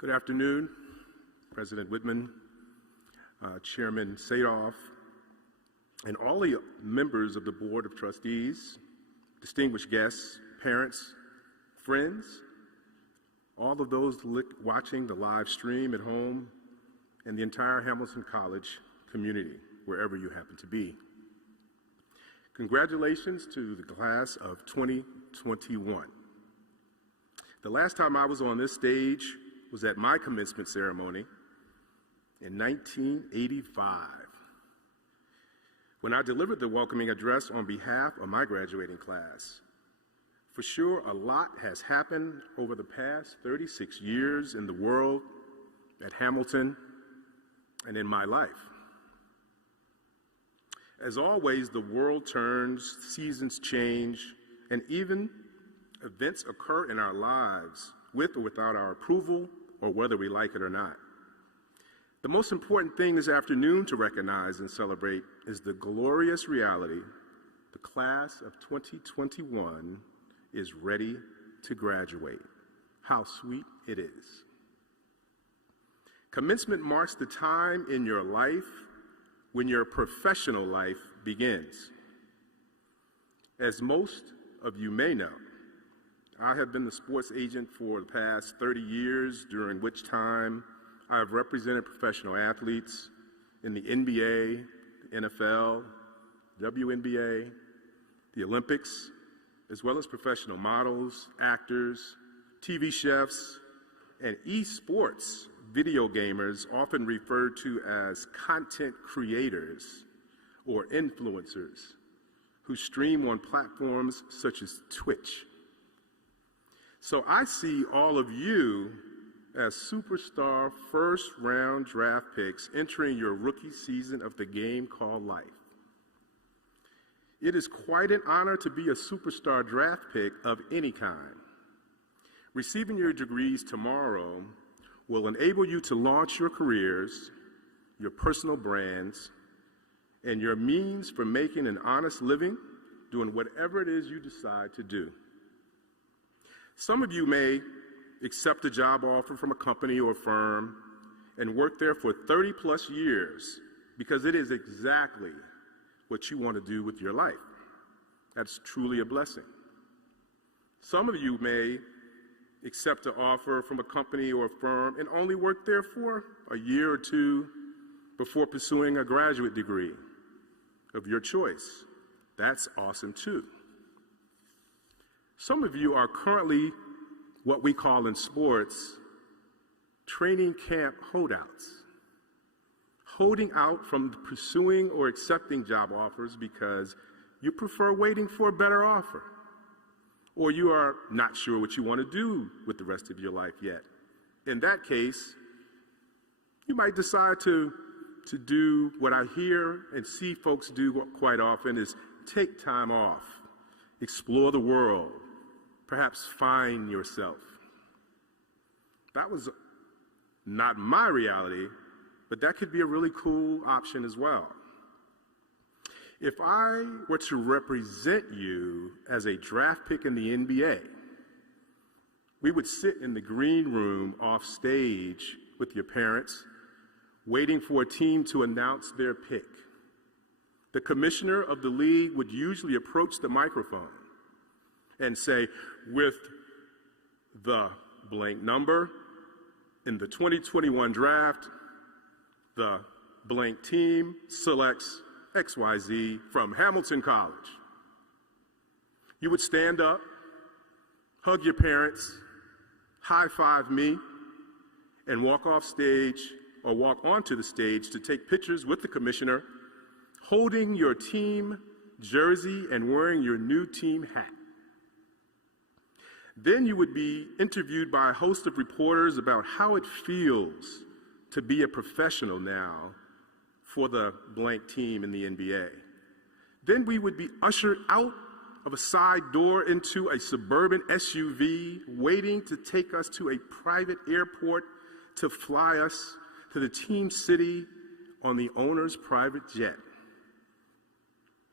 Good afternoon, President Whitman, Chairman Sadoff, and all the members of the Board of Trustees, distinguished guests, parents, friends, all of those watching the live stream at home, and the entire Hamilton College community, wherever you happen to be. Congratulations to the class of 2021. The last time I was on this stage was at my commencement ceremony in 1985, when I delivered the welcoming address on behalf of my graduating class. For sure, a lot has happened over the past 36 years in the world, at Hamilton, and in my life. As always, the world turns, seasons change, and even events occur in our lives with or without our approval, or whether we like it or not. The most important thing this afternoon to recognize and celebrate is the glorious reality: the class of 2021 is ready to graduate. How sweet it is. Commencement marks the time in your life when your professional life begins. As most of you may know, I have been the sports agent for the past 30 years, during which time I have represented professional athletes in the NBA, NFL, WNBA, the Olympics, as well as professional models, actors, TV chefs, and esports video gamers, often referred to as content creators or influencers, who stream on platforms such as Twitch. So I see all of you as superstar first-round draft picks entering your rookie season of the game called life. It is quite an honor to be a superstar draft pick of any kind. Receiving your degrees tomorrow will enable you to launch your careers, your personal brands, and your means for making an honest living doing whatever it is you decide to do. Some of you may accept a job offer from a company or firm and work there for 30+ years because it is exactly what you want to do with your life. That's truly a blessing. Some of you may accept an offer from a company or a firm and only work there for a year or two before pursuing a graduate degree of your choice. That's awesome too. Some of you are currently what we call in sports training camp holdouts, holding out from pursuing or accepting job offers because you prefer waiting for a better offer, or you are not sure what you want to do with the rest of your life yet. In that case, you might decide to do what I hear and see folks do quite often, is take time off, explore the world, perhaps find yourself. That was not my reality, but that could be a really cool option as well. If I were to represent you as a draft pick in the NBA, we would sit in the green room off stage with your parents, waiting for a team to announce their pick. The commissioner of the league would usually approach the microphone and say, with the blank number in the 2021 draft, the blank team selects XYZ from Hamilton College. You would stand up, hug your parents, high-five me, and walk off stage or walk onto the stage to take pictures with the commissioner, holding your team jersey and wearing your new team hat. Then you would be interviewed by a host of reporters about how it feels to be a professional now for the blank team in the NBA. Then we would be ushered out of a side door into a suburban SUV, waiting to take us to a private airport to fly us to the team city on the owner's private jet.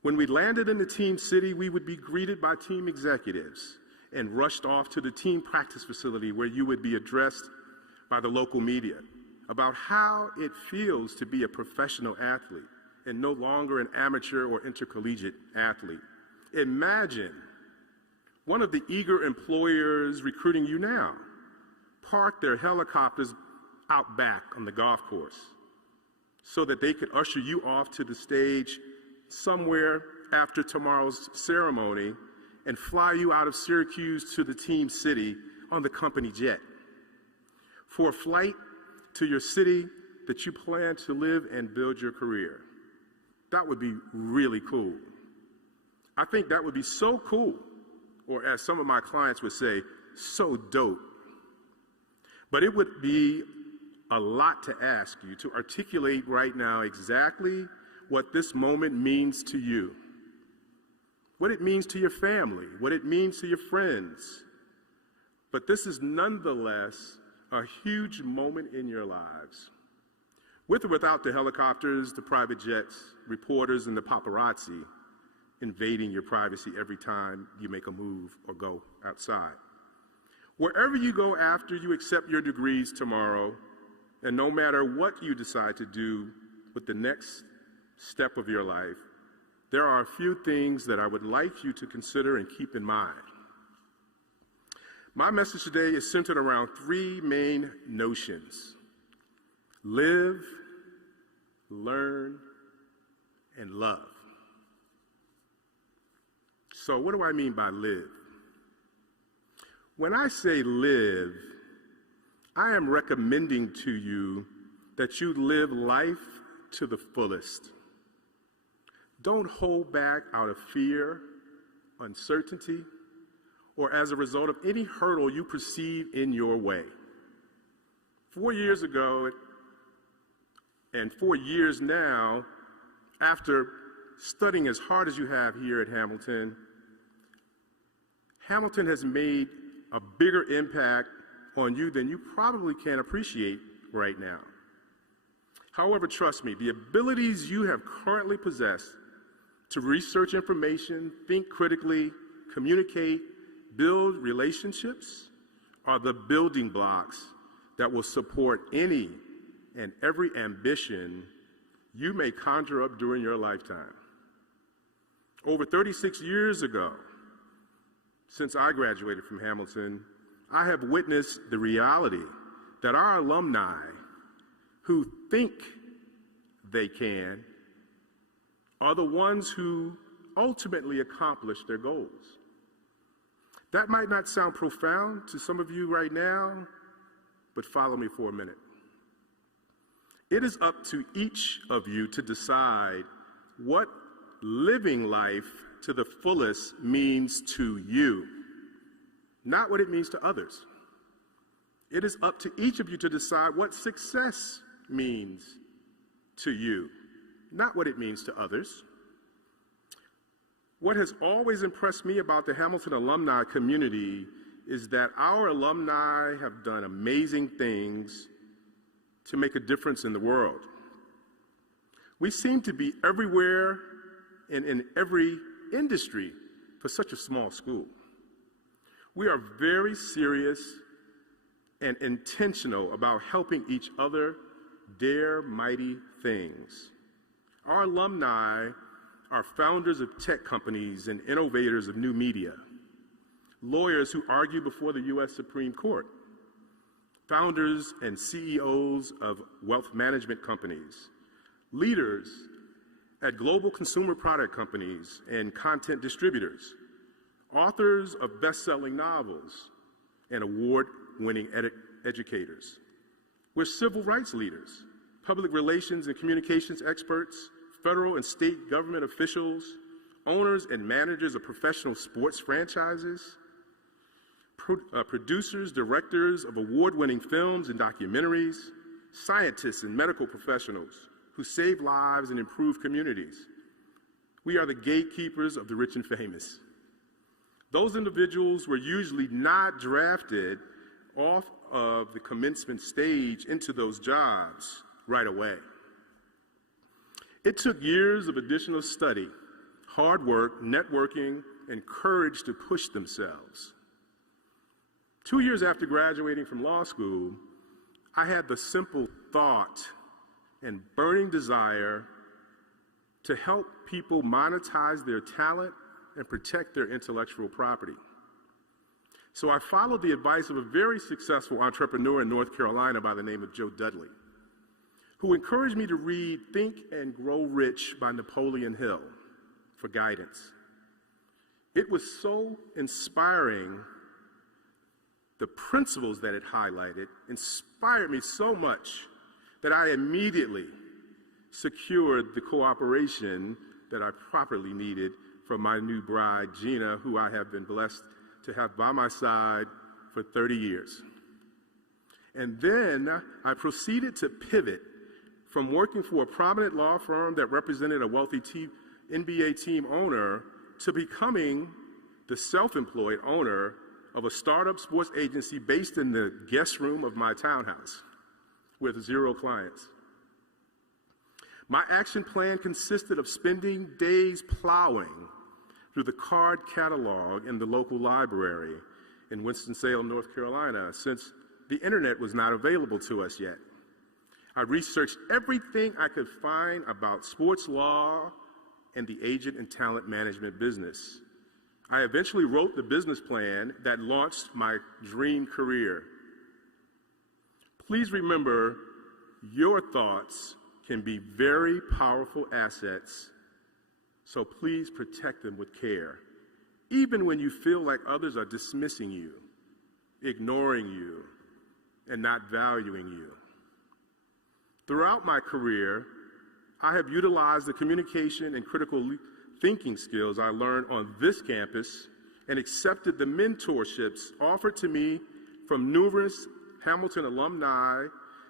When we landed in the team city, we would be greeted by team executives and rushed off to the team practice facility, where you would be addressed by the local media about how it feels to be a professional athlete and no longer an amateur or intercollegiate athlete. Imagine one of the eager employers recruiting you now park their helicopters out back on the golf course so that they could usher you off to the stage somewhere after tomorrow's ceremony and fly you out of Syracuse to the team city on the company jet for a flight to your city that you plan to live and build your career. That would be really cool. I think that would be so cool, or as some of my clients would say, so dope. But it would be a lot to ask you to articulate right now exactly what this moment means to you, what it means to your family, what it means to your friends. But this is nonetheless a huge moment in your lives. With or without the helicopters, the private jets, reporters, and the paparazzi invading your privacy every time you make a move or go outside. Wherever you go after you accept your degrees tomorrow, and no matter what you decide to do with the next step of your life, there are a few things that I would like you to consider and keep in mind. My message today is centered around three main notions: live, learn, and love. So what do I mean by live? When I say live, I am recommending to you that you live life to the fullest. Don't hold back out of fear, uncertainty, or as a result of any hurdle you perceive in your way. 4 years ago, and 4 years now, after studying as hard as you have here at Hamilton, Hamilton has made a bigger impact on you than you probably can appreciate right now. However, trust me, the abilities you have currently possessed to research information, think critically, communicate, build relationships are the building blocks that will support any and every ambition you may conjure up during your lifetime. Over 36 years ago, since I graduated from Hamilton, I have witnessed the reality that our alumni who think they can are the ones who ultimately accomplish their goals. That might not sound profound to some of you right now, but follow me for a minute. It is up to each of you to decide what living life to the fullest means to you, not what it means to others. It is up to each of you to decide what success means to you, not what it means to others. What has always impressed me about the Hamilton alumni community is that our alumni have done amazing things to make a difference in the world. We seem to be everywhere and in every industry for such a small school. We are very serious and intentional about helping each other dare mighty things. Our alumni are founders of tech companies and innovators of new media, lawyers who argue before the U.S. Supreme Court, founders and CEOs of wealth management companies, leaders at global consumer product companies and content distributors, authors of best-selling novels, and award-winning educators. We're civil rights leaders, public relations and communications experts, federal and state government officials, owners and managers of professional sports franchises, producers, directors of award-winning films and documentaries, scientists and medical professionals who save lives and improve communities. We are the gatekeepers of the rich and famous. Those individuals were usually not drafted off of the commencement stage into those jobs right away. It took years of additional study, hard work, networking, and courage to push themselves. 2 years after graduating from law school, I had the simple thought and burning desire to help people monetize their talent and protect their intellectual property. So I followed the advice of a very successful entrepreneur in North Carolina by the name of Joe Dudley, who encouraged me to read Think and Grow Rich by Napoleon Hill for guidance. It was so inspiring. The principles that it highlighted inspired me so much that I immediately secured the cooperation that I properly needed from my new bride, Gina, who I have been blessed to have by my side for 30 years. And then I proceeded to pivot from working for a prominent law firm that represented a wealthy NBA team owner to becoming the self-employed owner of a startup sports agency based in the guest room of my townhouse with 0 clients. My action plan consisted of spending days plowing through the card catalog in the local library in Winston-Salem, North Carolina, since the internet was not available to us yet. I researched everything I could find about sports law and the agent and talent management business. I eventually wrote the business plan that launched my dream career. Please remember, your thoughts can be very powerful assets, so please protect them with care, even when you feel like others are dismissing you, ignoring you, and not valuing you. Throughout my career, I have utilized the communication and critical thinking skills I learned on this campus and accepted the mentorships offered to me from numerous Hamilton alumni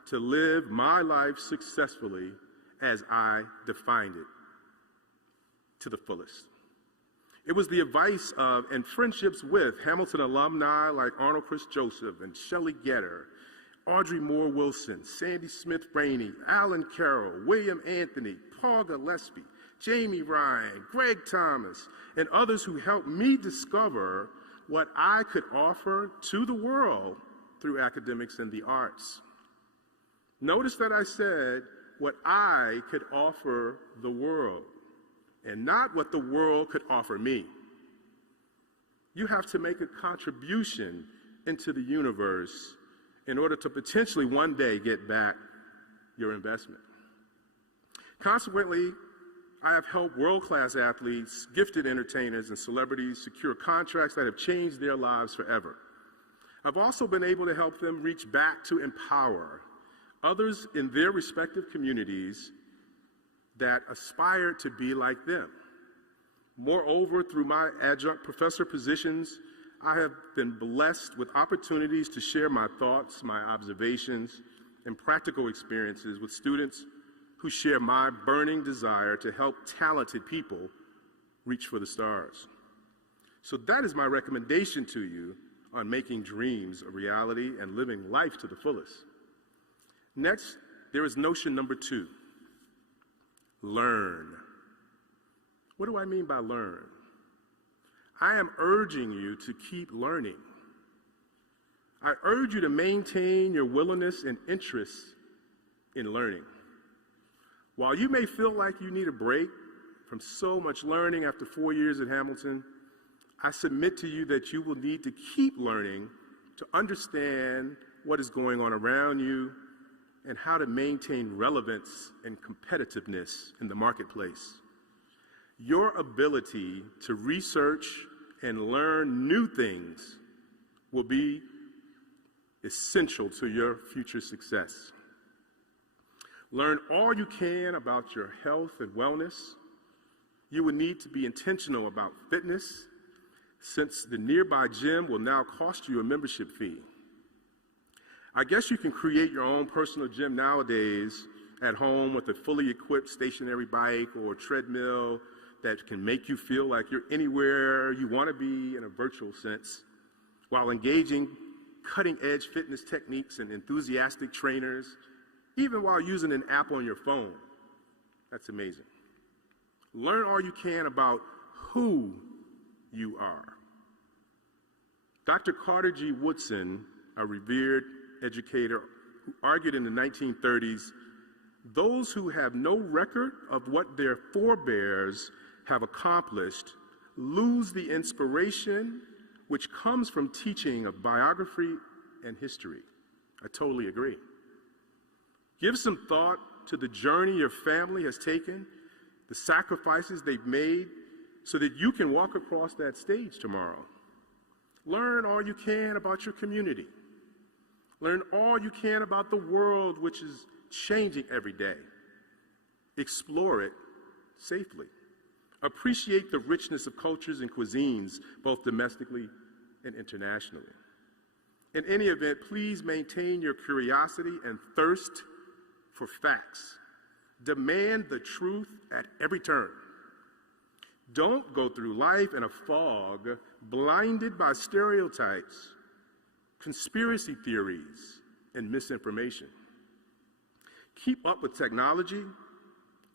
to live my life successfully as I defined it to the fullest. It was the advice of and friendships with Hamilton alumni like Arnold Chris Joseph and Shelley Getter, Audrey Moore Wilson, Sandy Smith Rainey, Alan Carroll, William Anthony, Paul Gillespie, Jamie Ryan, Greg Thomas, and others who helped me discover what I could offer to the world through academics and the arts. Notice that I said what I could offer the world, and not what the world could offer me. You have to make a contribution into the universe in order to potentially one day get back your investment. Consequently, I have helped world-class athletes, gifted entertainers, and celebrities secure contracts that have changed their lives forever. I've also been able to help them reach back to empower others in their respective communities that aspire to be like them. Moreover, through my adjunct professor positions, I have been blessed with opportunities to share my thoughts, my observations, and practical experiences with students who share my burning desire to help talented people reach for the stars. So that is my recommendation to you on making dreams a reality and living life to the fullest. Next, there is notion number 2, learn. What do I mean by learn? I am urging you to keep learning. I urge you to maintain your willingness and interest in learning. While you may feel like you need a break from so much learning after 4 years at Hamilton, I submit to you that you will need to keep learning to understand what is going on around you and how to maintain relevance and competitiveness in the marketplace. Your ability to research and learn new things will be essential to your future success. Learn all you can about your health and wellness. You will need to be intentional about fitness, since the nearby gym will now cost you a membership fee. I guess you can create your own personal gym nowadays at home with a fully equipped stationary bike or treadmill that can make you feel like you're anywhere you want to be in a virtual sense, while engaging cutting-edge fitness techniques and enthusiastic trainers, even while using an app on your phone. That's amazing. Learn all you can about who you are. Dr. Carter G. Woodson, a revered educator who argued in the 1930s, those who have no record of what their forebears have accomplished lose the inspiration which comes from teaching of biography and history. I totally agree. Give some thought to the journey your family has taken, the sacrifices they've made, so that you can walk across that stage tomorrow. Learn all you can about your community. Learn all you can about the world, which is changing every day. Explore it safely. Appreciate the richness of cultures and cuisines, both domestically and internationally. In any event, please maintain your curiosity and thirst for facts. Demand the truth at every turn. Don't go through life in a fog, blinded by stereotypes, conspiracy theories, and misinformation. Keep up with technology.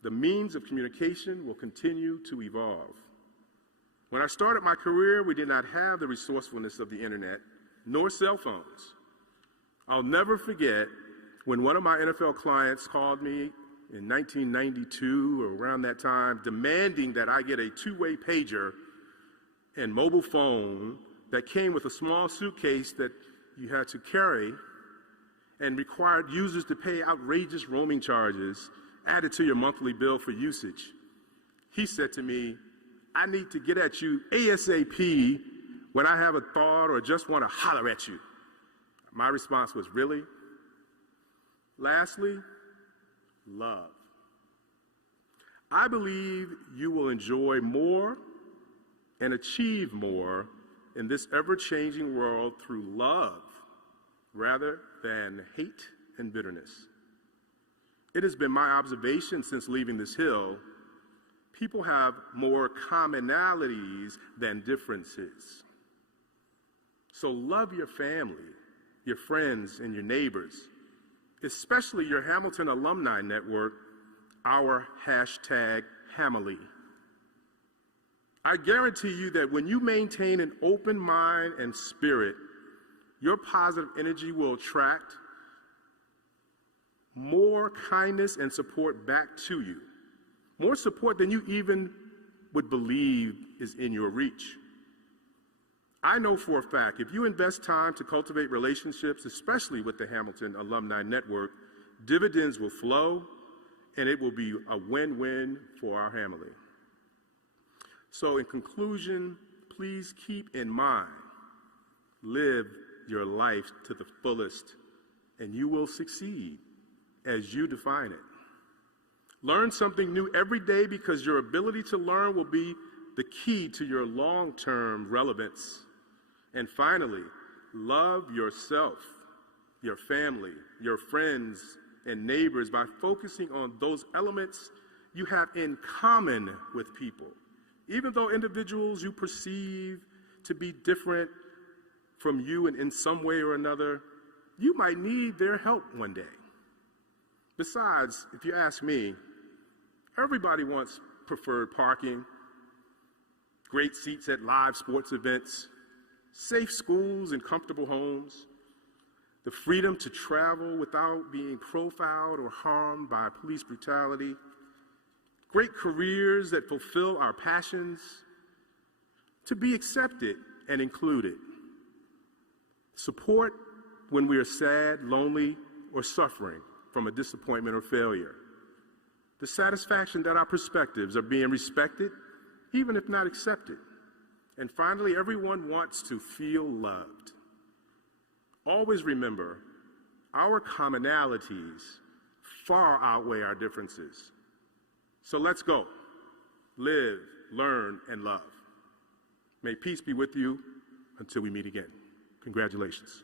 The means of communication will continue to evolve. When I started my career, we did not have the resourcefulness of the internet, nor cell phones. I'll never forget when one of my NFL clients called me in 1992 or around that time, demanding that I get a two-way pager and mobile phone that came with a small suitcase that you had to carry and required users to pay outrageous roaming charges added to your monthly bill for usage. He said to me, I need to get at you ASAP when I have a thought or just want to holler at you. My response was, really? Lastly, love. I believe you will enjoy more and achieve more in this ever-changing world through love rather than hate and bitterness. It has been my observation since leaving this hill, people have more commonalities than differences. So love your family, your friends, and your neighbors, especially your Hamilton Alumni Network, our #Hamily. I guarantee you that when you maintain an open mind and spirit, your positive energy will attract more kindness and support back to you. More support than you even would believe is in your reach. I know for a fact, if you invest time to cultivate relationships, especially with the Hamilton Alumni Network, dividends will flow, and it will be a win-win for our family. So in conclusion, please keep in mind, live your life to the fullest, and you will succeed as you define it. Learn something new every day because your ability to learn will be the key to your long-term relevance. And finally, love yourself, your family, your friends, and neighbors by focusing on those elements you have in common with people. Even though individuals you perceive to be different from you in some way or another, you might need their help one day. Besides, if you ask me, everybody wants preferred parking, great seats at live sports events, safe schools and comfortable homes, the freedom to travel without being profiled or harmed by police brutality, great careers that fulfill our passions, to be accepted and included, support when we are sad, lonely, or suffering from a disappointment or failure, the satisfaction that our perspectives are being respected, even if not accepted. And finally, everyone wants to feel loved. Always remember, our commonalities far outweigh our differences. So let's go. Live, learn, and love. May peace be with you until we meet again. Congratulations.